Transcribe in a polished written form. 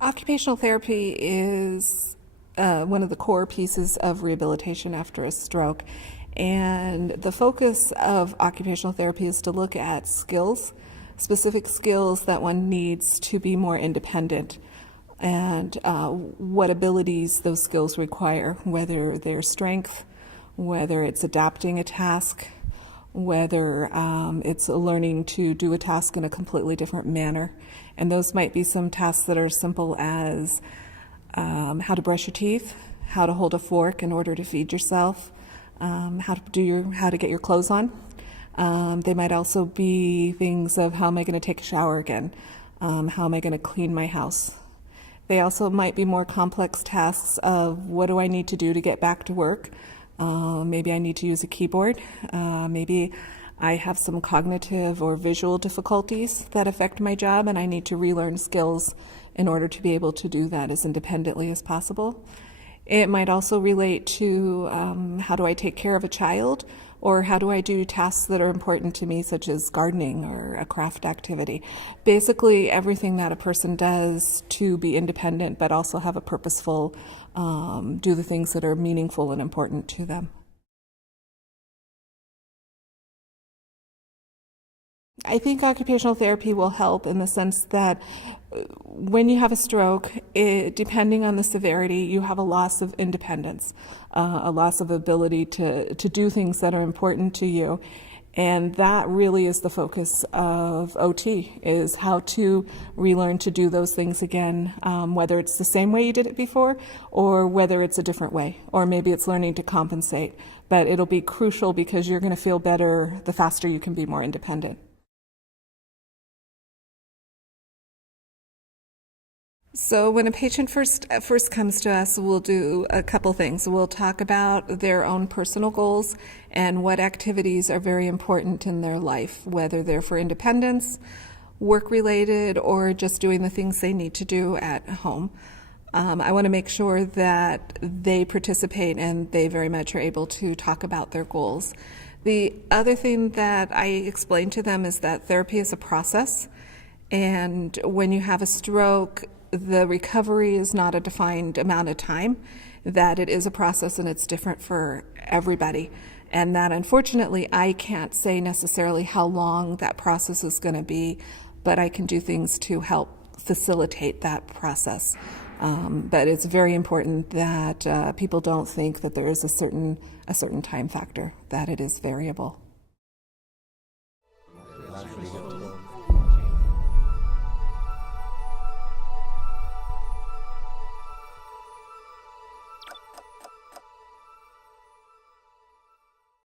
Occupational therapy is one of the core pieces of rehabilitation after a stroke. And the focus of occupational therapy is to look at skills, specific skills that one needs to be more independent, and what abilities those skills require, whether they're strength, whether it's adapting a task, whether it's learning to do a task in a completely different manner. And those might be some tasks that are simple as how to brush your teeth, how to hold a fork in order to feed yourself, how to get your clothes on. They might also be things of how am I going to take a shower again, how am I going to clean my house. They also might be more complex tasks of what do I need to do to get back to work. Maybe I need to use a keyboard. Maybe I have some cognitive or visual difficulties that affect my job, and I need to relearn skills in order to be able to do that as independently as possible. It might also relate to how do I take care of a child, or how do I do tasks that are important to me, such as gardening or a craft activity. Basically, everything that a person does to be independent, but also have a purposeful, do the things that are meaningful and important to them. I think occupational therapy will help in the sense that when you have a stroke, depending on the severity, you have a loss of independence, a loss of ability to do things that are important to you. And that really is the focus of OT, is how to relearn to do those things again, whether it's the same way you did it before or whether it's a different way, or maybe it's learning to compensate. But it'll be crucial because you're going to feel better the faster you can be more independent. So when a patient first comes to us, we'll do a couple things. We'll talk about their own personal goals and what activities are very important in their life, whether they're for independence, work-related, or just doing the things they need to do at home. I want to make sure that they participate and they very much are able to talk about their goals. The other thing that I explain to them is that therapy is a process, and when you have a stroke, the recovery is not a defined amount of time, that it is a process and it's different for everybody. And that unfortunately I can't say necessarily how long that process is going to be, but I can do things to help facilitate that process. But it's very important that people don't think that there is a certain time factor, that it is variable.